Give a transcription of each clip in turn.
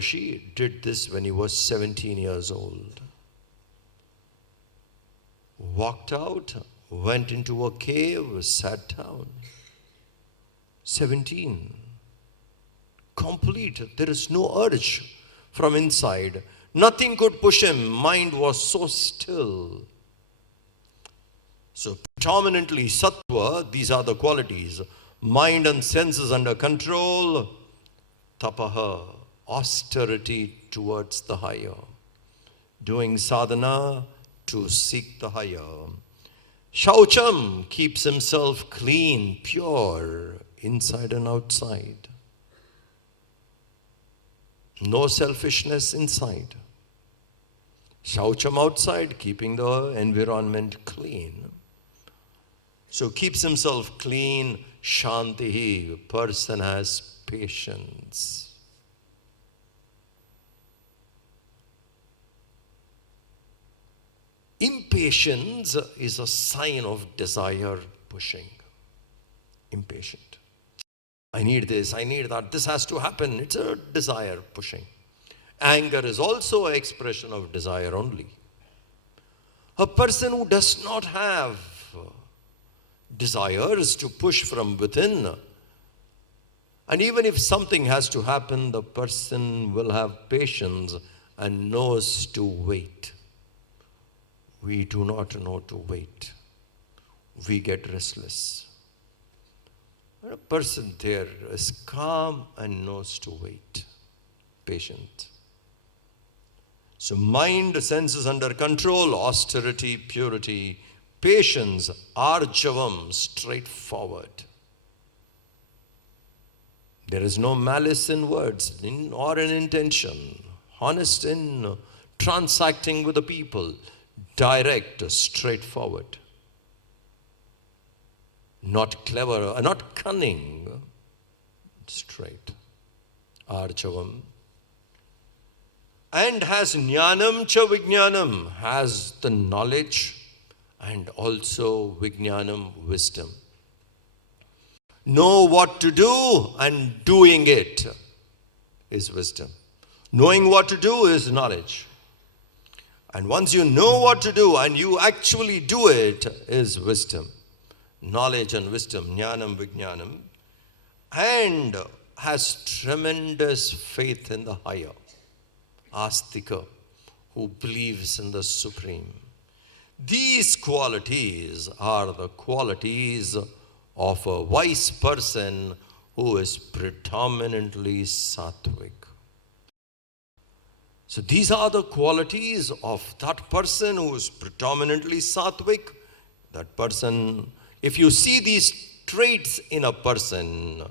Rishi did this when he was 17 years old. Walked out, went into a cave, sat down. 17. Complete. There is no urge from inside. Nothing could push him. Mind was so still. So predominantly sattva, these are the qualities. Mind and senses under control. Tapaha, austerity towards the higher. Doing sadhana to seek the higher. Shaucham keeps himself clean, pure, inside and outside. No selfishness inside. Shaucham outside, keeping the environment clean. So keeps himself clean, shantihi, person has patience. Impatience is a sign of desire pushing. Impatient. I need this, I need that, this has to happen. It's a desire pushing. Anger is also an expression of desire only. A person who does not have desires to push from within, and even if something has to happen, the person will have patience and knows to wait. We do not know to wait. We get restless. When a person there is calm and knows to wait, patient. So mind, senses under control, austerity, purity, patience, arjavam, straightforward. There is no malice in words or in intention. Honest in transacting with the people. Direct, straightforward. Not clever, not cunning. Straight. Arjavam. And has jnanam cha vijnanam. Has the knowledge and also vijnanam, wisdom. Know what to do and doing it is wisdom. Knowing what to do is knowledge. And once you know what to do and you actually do it is wisdom. Knowledge and wisdom, jnanam, vijnanam. And has tremendous faith in the higher. Astika, who believes in the Supreme. These qualities are the qualities of a wise person who is predominantly sattvic. So these are the qualities of that person who is predominantly sattvic. That person, if you see these traits in a person,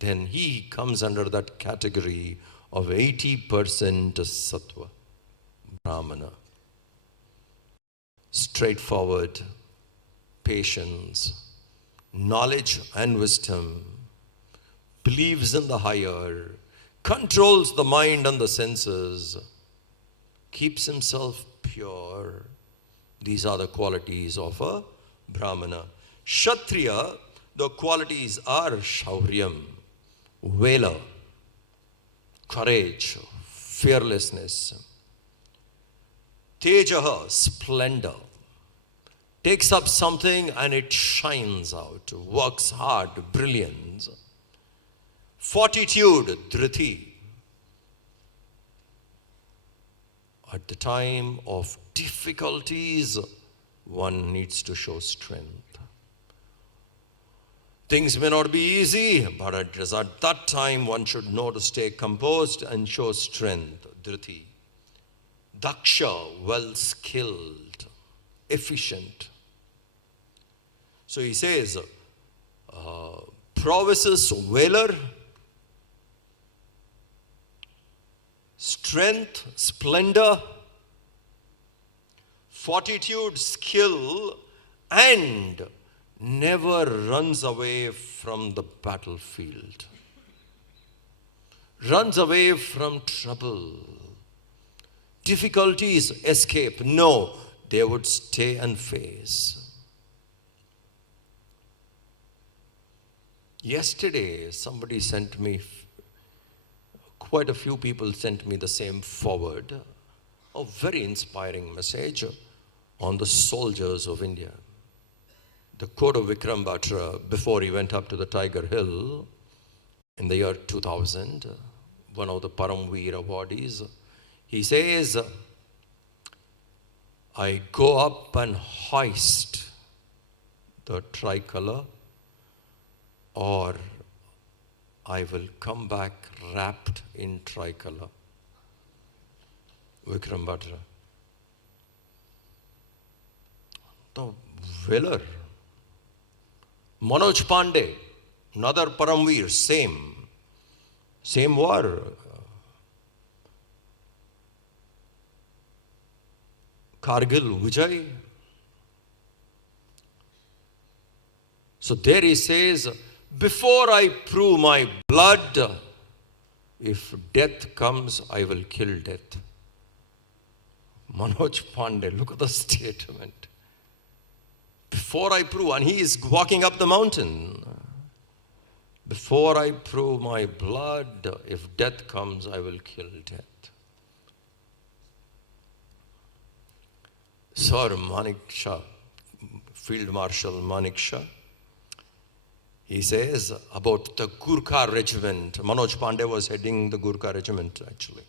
then he comes under that category of 80% sattva, brahmana. Straightforward, patience, knowledge and wisdom, believes in the higher, controls the mind and the senses, keeps himself pure. These are the qualities of a brahmana. Kshatriya, the qualities are shauryam, valor, courage, fearlessness. Tejaha, splendor. Takes up something and it shines out, works hard, brilliance. Fortitude, dhriti. At the time of difficulties, one needs to show strength. Things may not be easy, but at that time one should know to stay composed and show strength, dhriti. Daksha, well skilled, efficient. So he says, prowess, valor, strength, splendor, fortitude, skill, and never runs away from the battlefield. Runs away from trouble. Difficulties, escape. No, they would stay and face. Yesterday, somebody sent me a quite a few people sent me the same forward. A very inspiring message on the soldiers of India. The quote of Vikram Batra before he went up to the Tiger Hill in the year 2000, one of the Paramveer awardees, he says, I go up and hoist the tricolor, or I will come back wrapped in tricolor. Vikram Batra. The Veller. Manoj Pandey, another Paramveer, same war. Kargil, Vijay. So there he says, before I prove my blood, if death comes, I will kill death. Manoj Pandey, look at the statement. Before I prove, and he is walking up the mountain. Before I prove my blood, if death comes, I will kill death. Sir Manik Shah, Field Marshal Manik Shah, he says about the Gurkha regiment. Manoj Pandey was heading the Gurkha regiment actually.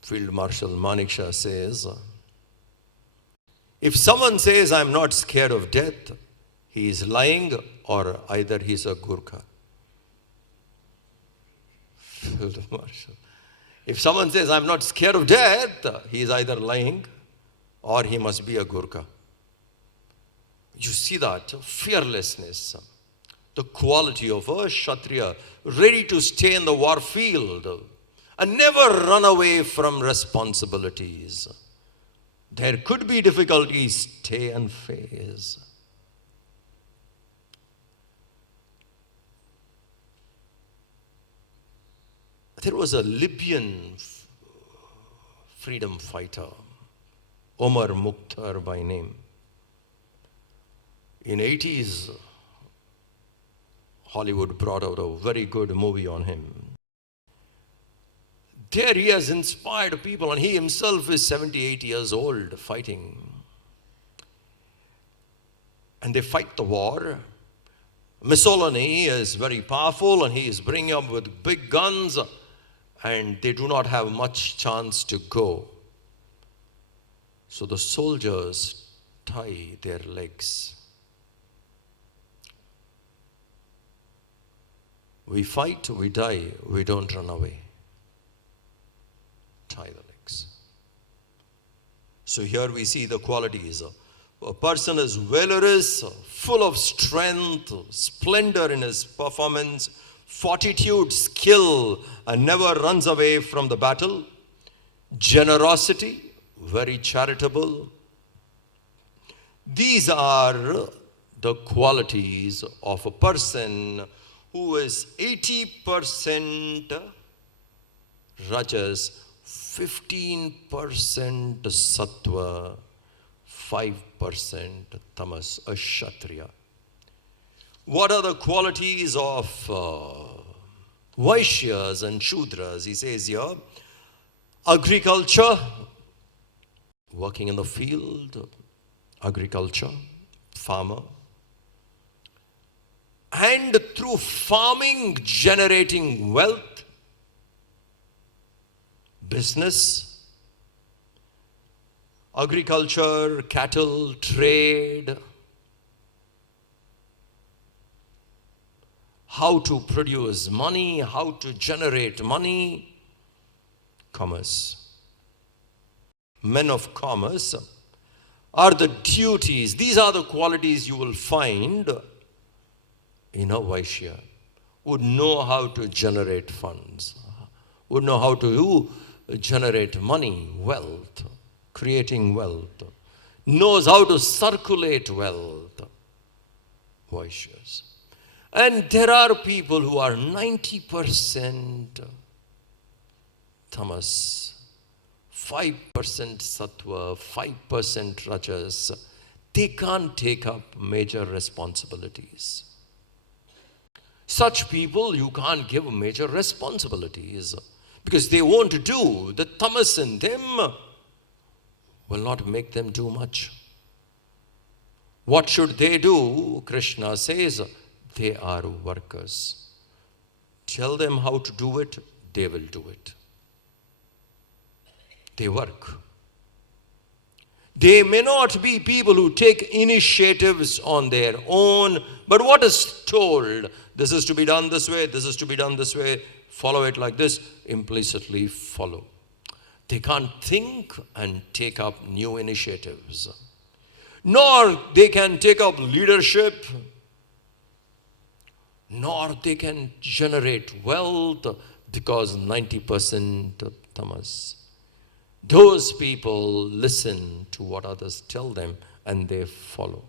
Field Marshal Manik Shah says, if someone says I'm not scared of death, he is lying or either he's a Gurkha. Field Marshal. If someone says I'm not scared of death, he is either lying or he must be a Gurkha. You see that fearlessness, the quality of a Kshatriya, ready to stay in the war field and never run away from responsibilities. There could be difficulties, stay and face. There was a Libyan freedom fighter, Omar Mukhtar by name. In 80s, Hollywood brought out a very good movie on him. There he has inspired people, and he himself is 78 years old fighting. And they fight the war. Mussolini is very powerful and he is bringing up with big guns, and they do not have much chance to go. So the soldiers tie their legs. We fight, we die, we don't run away. Tie the legs. So here we see the qualities. A person is valorous, full of strength, splendor in his performance, fortitude, skill, and never runs away from the battle. Generosity, very charitable. These are the qualities of a person who is 80% rajas, 15% sattva, 5% tamas, a Kshatriya. What are the qualities of Vaishyas and Shudras? He says here, agriculture, working in the field, agriculture, farmer, and through farming generating wealth, business, agriculture, cattle, trade, how to produce money, how to generate money, commerce. Men of commerce are the duties. These are the qualities you will find in a Vaishya. Would know how to generate funds, would know how to generate money, wealth, creating wealth, knows how to circulate wealth. Vaishyas. And there are people who are 90% tamas, 5% sattva, 5% rajas. They can't take up major responsibilities. Such people you can't give major responsibilities because they won't do. The tamas in them will not make them do much. What should they do? Krishna says, they are workers. Tell them how to do it, they will do it. They work. They may not be people who take initiatives on their own, but what is told, this is to be done this way, this is to be done this way, follow it like this, implicitly follow. They can't think and take up new initiatives. Nor they can take up leadership, nor they can generate wealth because 90% tamas. Those people listen to what others tell them and they follow.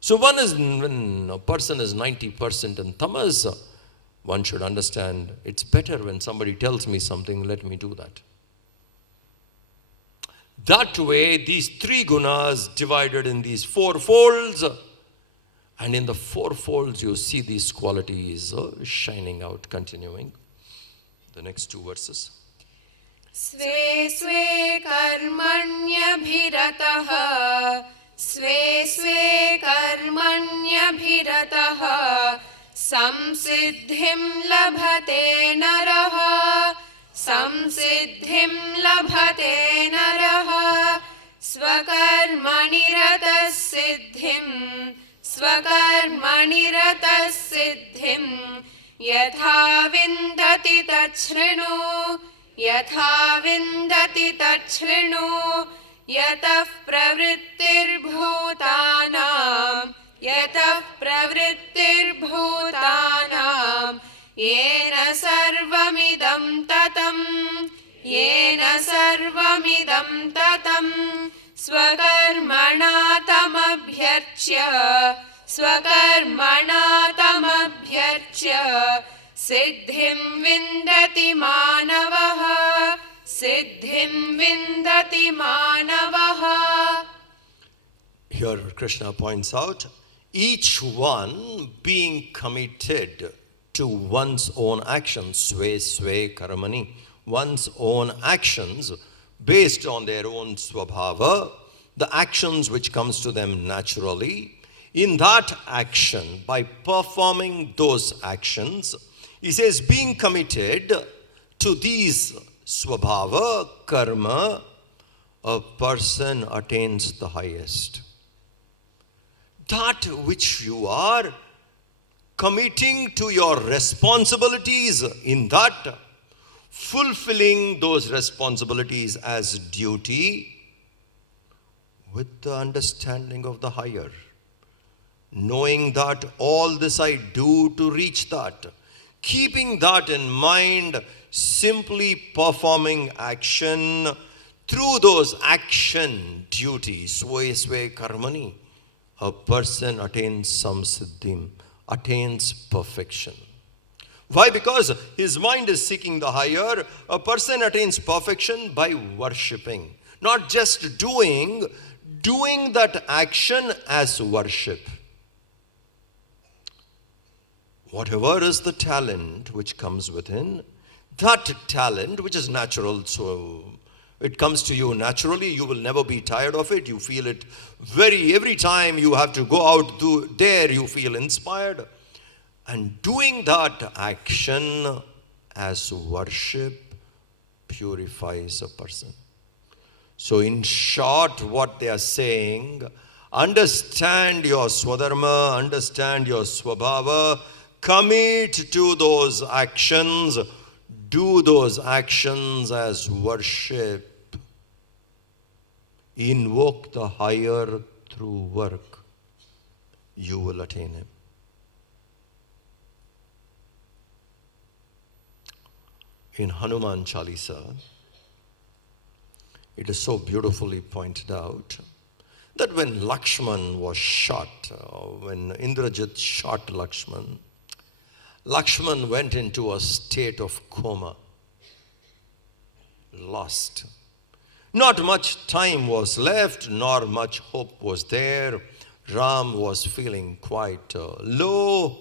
So when a person is 90% in tamas, one should understand it's better when somebody tells me something, let me do that. That way, these three gunas divided in these four folds, and in the four folds you see these qualities shining out, continuing. The next two verses. स्वे स्वे कर्मण्यभिरतः स्वे स्वे कर्मण्यभिरतः संसिद्धिं लभते नरः संसिद्धिं लभते नरः स्वकर्मनिरतः सिद्धिं यथा विन्दति तच्छृणु यथा विन्दति तच्छृणु यतः प्रवृत्तिर्भूतानां येन सर्वमिदं ततं स्वकर्मणा तमभ्यर्च्य सिद्धिं विन्दति मानवः. Here Krishna points out, each one being committed to one's own actions, swe swe karmani, one's own actions based on their own swabhava, the actions which comes to them naturally. In that action, by performing those actions, he says, being committed to these swabhava, karma, a person attains the highest. That which you are committing to your responsibilities, in that, fulfilling those responsibilities as duty with the understanding of the higher. Knowing that all this I do to reach that. Keeping that in mind, simply performing action through those action duties, swe swe karmani, a person attains samsiddhim, attains perfection. Why? Because his mind is seeking the higher. A person attains perfection by worshipping. Not just doing that action as worship. Whatever is the talent which comes within, that talent which is natural, so it comes to you naturally, you will never be tired of it. You feel it every time you have to go out there, you feel inspired. And doing that action as worship purifies a person. So in short, what they are saying, understand your swadharma, understand your swabhava, commit to those actions, do those actions as worship, invoke the higher through work, you will attain him. In Hanuman Chalisa, it is so beautifully pointed out that when Lakshman was shot, when Indrajit shot Lakshman went into a state of coma, lost. Not much time was left, nor much hope was there. Ram was feeling quite low.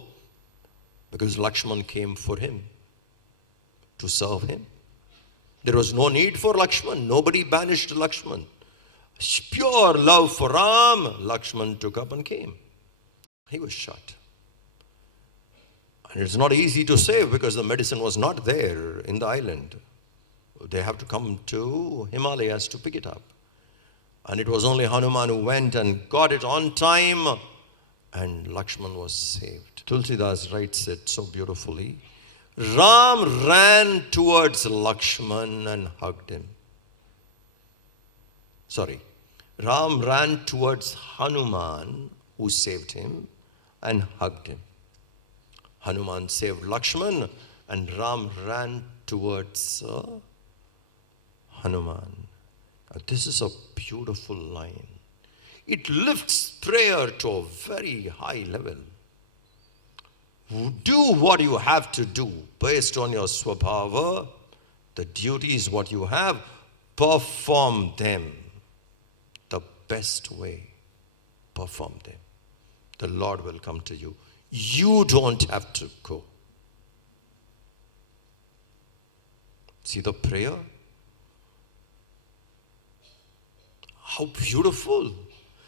Because Lakshman came for him, to serve him. There was no need for Lakshman. Nobody banished Lakshman. Pure love for Ram, Lakshman took up and came. He was shot. And it's not easy to save because the medicine was not there in the island. They have to come to Himalayas to pick it up. And it was only Hanuman who went and got it on time, and Lakshman was saved. Tulsidas writes it so beautifully. Ram ran towards Lakshman and hugged him. Ram ran towards Hanuman, who saved him, and hugged him. Hanuman saved Lakshman, and Ram ran towards Hanuman. This is a beautiful line. It lifts prayer to a very high level. Do what you have to do based on your swabhava. The duty is what you have. Perform them the best way. Perform them. The Lord will come to you. You don't have to go. See the prayer? How beautiful.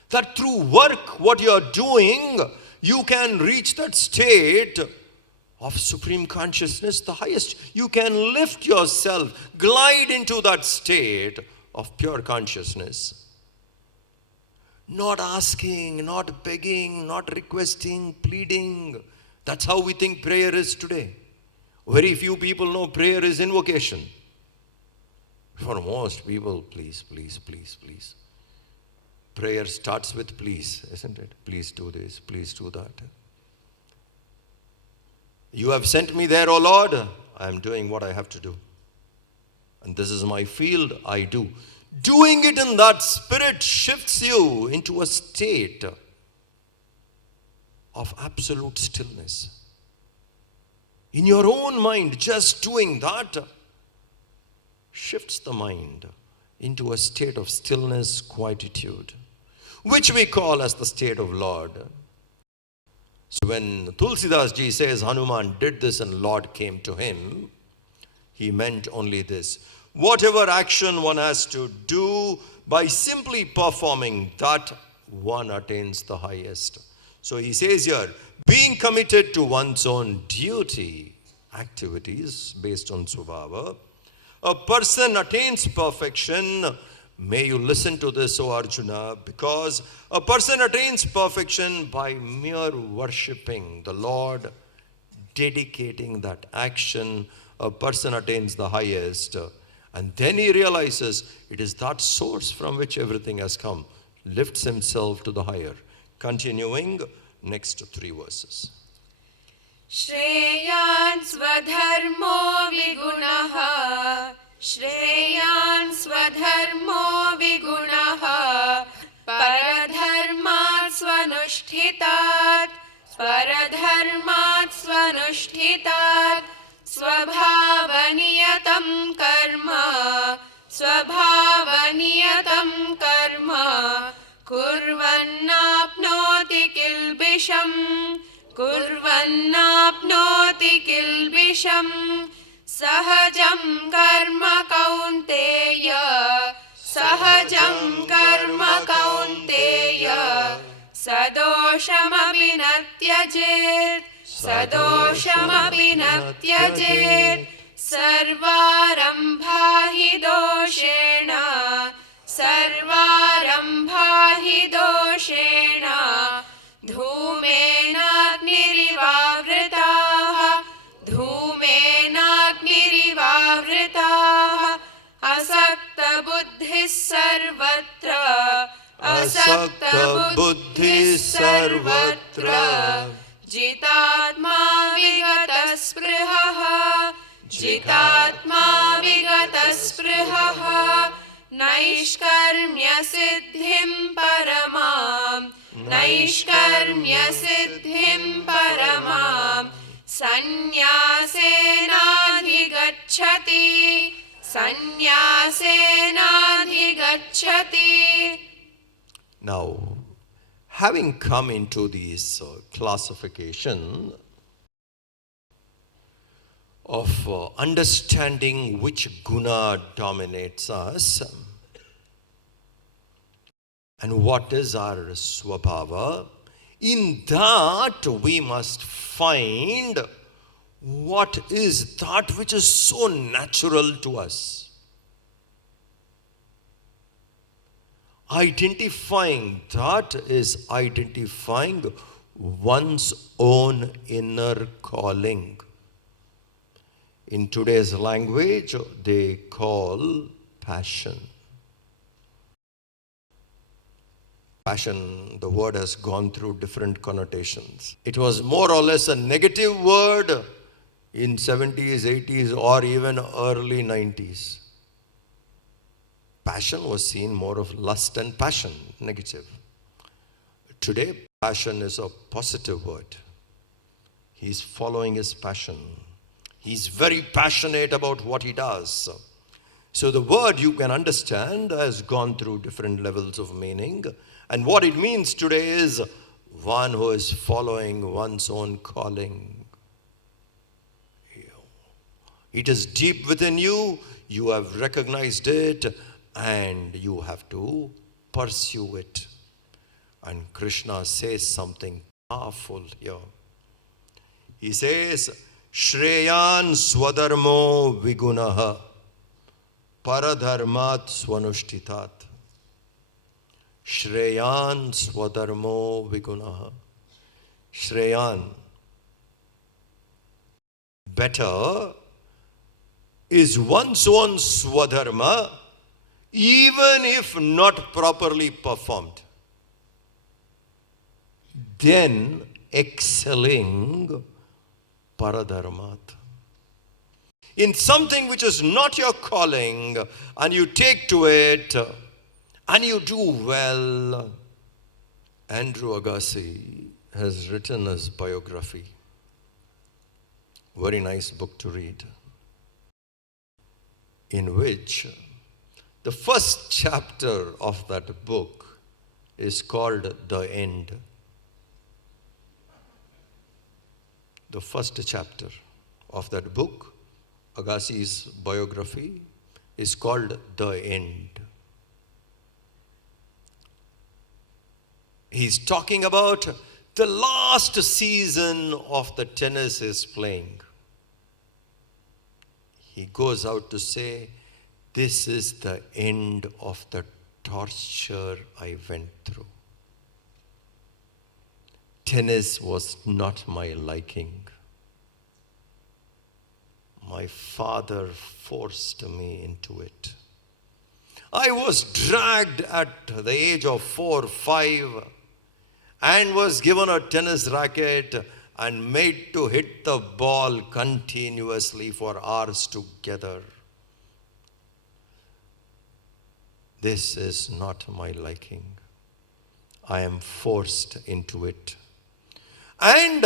That through work, what you are doing, you can reach that state of supreme consciousness, the highest. You can lift yourself, glide into that state of pure consciousness. Not asking, not begging, not requesting, pleading. That's how we think prayer is today. Very few people know prayer is invocation. For most people, please, please, please, please. Prayer starts with please, isn't it? Please do this, please do that. You have sent me there, O Lord. I am doing what I have to do. And this is my field, I do. Doing it in that spirit shifts you into a state of absolute stillness. In your own mind, just doing that shifts the mind into a state of stillness, quietude, which we call as the state of Lord. So when Tulsidas ji says Hanuman did this and Lord came to him, he meant only this. Whatever action one has to do, by simply performing that, one attains the highest. So he says here, being committed to one's own duty, activities based on Swabhava, a person attains perfection. May you listen to this, O Arjuna, because a person attains perfection by mere worshipping the Lord, dedicating that action. A person attains the highest. And then he realizes it is that source from which everything has come. Lifts himself to the higher. Continuing, next 3 verses. श्रेयान् स्वधर्मो विगुणः श्रेयान् स्वधर्मो विगुणः परधर्मात् स्वनुष्ठितात् परधर्मात् स्वनुष्ठितात् स्वभावनियतं कर्म स्वभावनियतं कर्म कुर्वन्नाप्नोति किल्बिषम् कुर्वन्नाप्नोति किल्बिषम् सहजं कर्म कौन्तेय सहजं कर्म कौन्तेय सदोषमपि न त्यजेत् सदोषमपि न त्यजेत् सर्वारम्भा हि दोषेण सर्वारम्भा हि दोषेण धूमेनाग्निरिवावृताः धूमेनाग्निरिवावृताः असक्तबुद्धिः सर्वत्र असक्तबुद्धिः सर्वत्र जितात्मा विगतस्पृहः जितात्मा विगतस्पृहः नैष्कर्म्यसिद्धिं परमां नैष्कर्म्यसिद्धिं परमां सन्न्यासेनाधिगच्छति सन्न्यासेनाधिगच्छति. Now, having come into this classification, of understanding which guna dominates us and what is our swabhava. In that we must find what is that which is so natural to us. Identifying that is identifying one's own inner calling. In today's language, they call passion. Passion, the word has gone through different connotations. It was more or less a negative word in 70s, 80s, or even early 90s. Passion was seen more of lust and passion, negative. Today, passion is a positive word. He's following his passion. He's very passionate about what he does. So the word, you can understand, has gone through different levels of meaning. And what it means today is one who is following one's own calling. It is deep within you. You have recognized it and you have to pursue it. And Krishna says something powerful here. He says, Shreyan swadharmo vigunaha paradharmat swanushtitat. Shreyan swadharmo vigunaha. Shreyan, better is one's own swadharma, even if not properly performed. Then excelling paradharmat. In something which is not your calling, and you take to it, and you do well. Andrew Agassi has written his biography. Very nice book to read. In which the first chapter of that book is called The End. The first chapter of that book, Agassi's biography, is called The End. He's talking about the last season of the tennis he's playing. He goes out to say, this is the end of the torture I went through. Tennis was not my liking. My father forced me into it. I was dragged at the age of 4 or 5 and was given a tennis racket and made to hit the ball continuously for hours together. This is not my liking. I am forced into it. And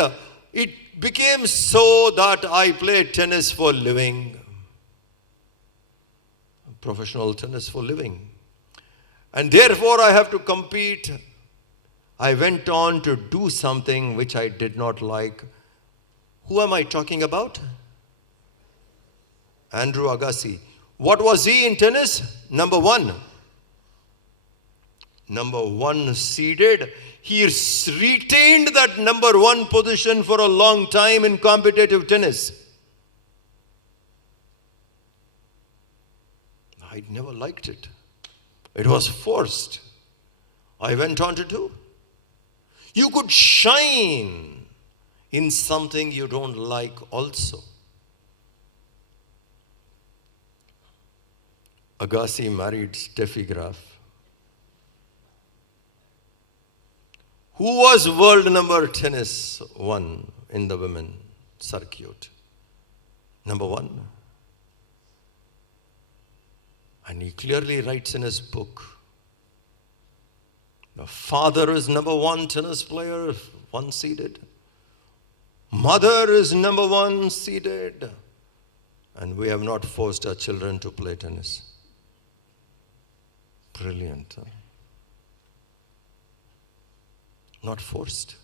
it became so that I played tennis for living. Professional tennis for living. And therefore I have to compete. I went on to do something which I did not like. Who am I talking about? Andrew Agassi. What was he in tennis? Number 1. Number 1 seeded. He retained that number 1 position for a long time in competitive tennis. I never liked it. It was forced. I went on to do. You could shine in something you don't like also. Agassi married Steffi Graf, who was world number tennis 1 in the women circuit. Number 1. And he clearly writes in his book, the father is number 1 tennis player, 1 seeded. Mother is number 1 seeded. And we have not forced our children to play tennis. Brilliant. Huh? Not forced.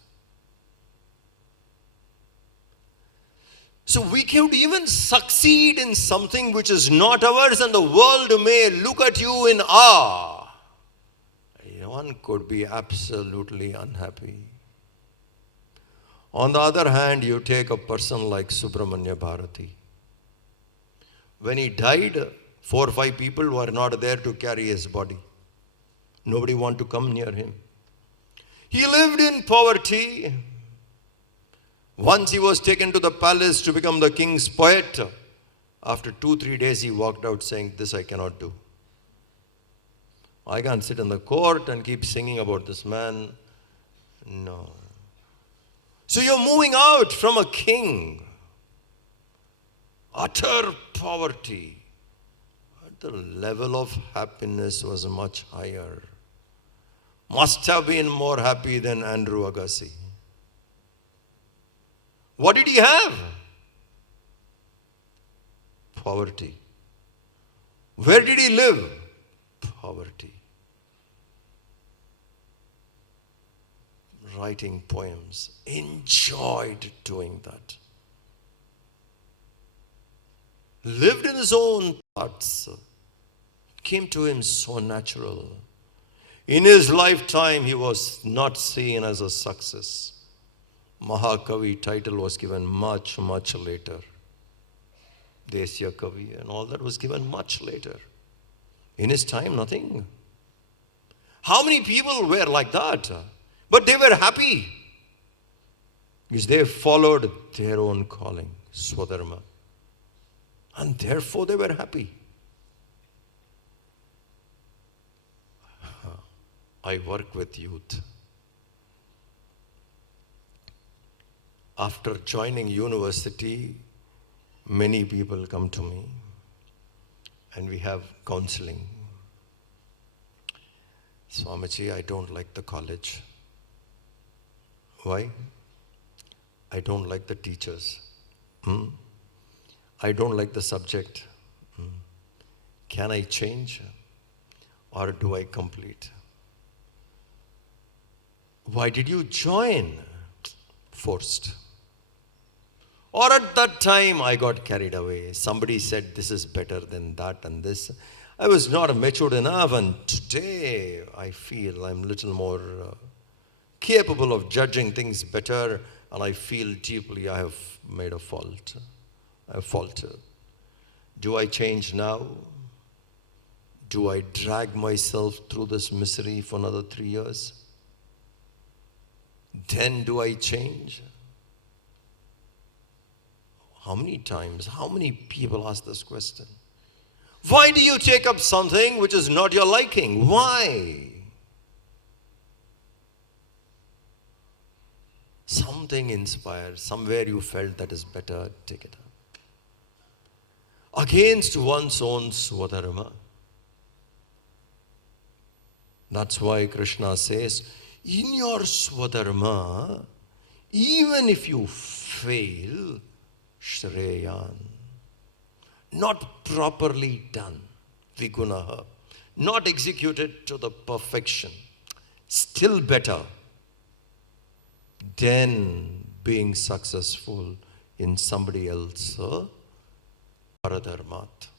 So we could even succeed in something which is not ours, and the world may look at you in awe. One could be absolutely unhappy. On the other hand, you take a person like Subramanya Bharati. When he died, 4 or 5 people were not there to carry his body. Nobody wanted to come near him. He lived in poverty. Once he was taken to the palace to become the king's poet. After 2-3 days, he walked out saying, "This I cannot do. I can't sit in the court and keep singing about this man." No. So you're moving out from a king. Utter poverty. The level of happiness was much higher. Must have been more happy than Andrew Agassi. What did he have? Poverty. Where did he live? Poverty. Writing poems. Enjoyed doing that. Lived in his own thoughts. Came to him so natural. In his lifetime, he was not seen as a success. Mahakavi title was given much, much later. Desya Kavi and all that was given much later. In his time, nothing. How many people were like that? But they were happy. Because they followed their own calling, Swadharma. And therefore they were happy. I work with youth. After joining university, many people come to me and we have counseling. Swamiji, I don't like the college. Why? I don't like the teachers. I don't like the subject. Can I change or do I complete? Why did you join? Forced. Or at that time I got carried away. Somebody said this is better than that and this. I was not matured enough, and today I feel I'm a little more capable of judging things better, and I feel deeply I have made a fault. I have faltered. Do I change now? Do I drag myself through this misery for another 3 years? Then do I change? How many times, how many people ask this question? Why do you take up something which is not your liking? Why? Something inspired, somewhere you felt that is better, take it up. Against one's own Swadharma. That's why Krishna says, in your Swadharma, even if you fail, Shreyan, not properly done, Vigunaha, not executed to the perfection, still better than being successful in somebody else's paradharmat.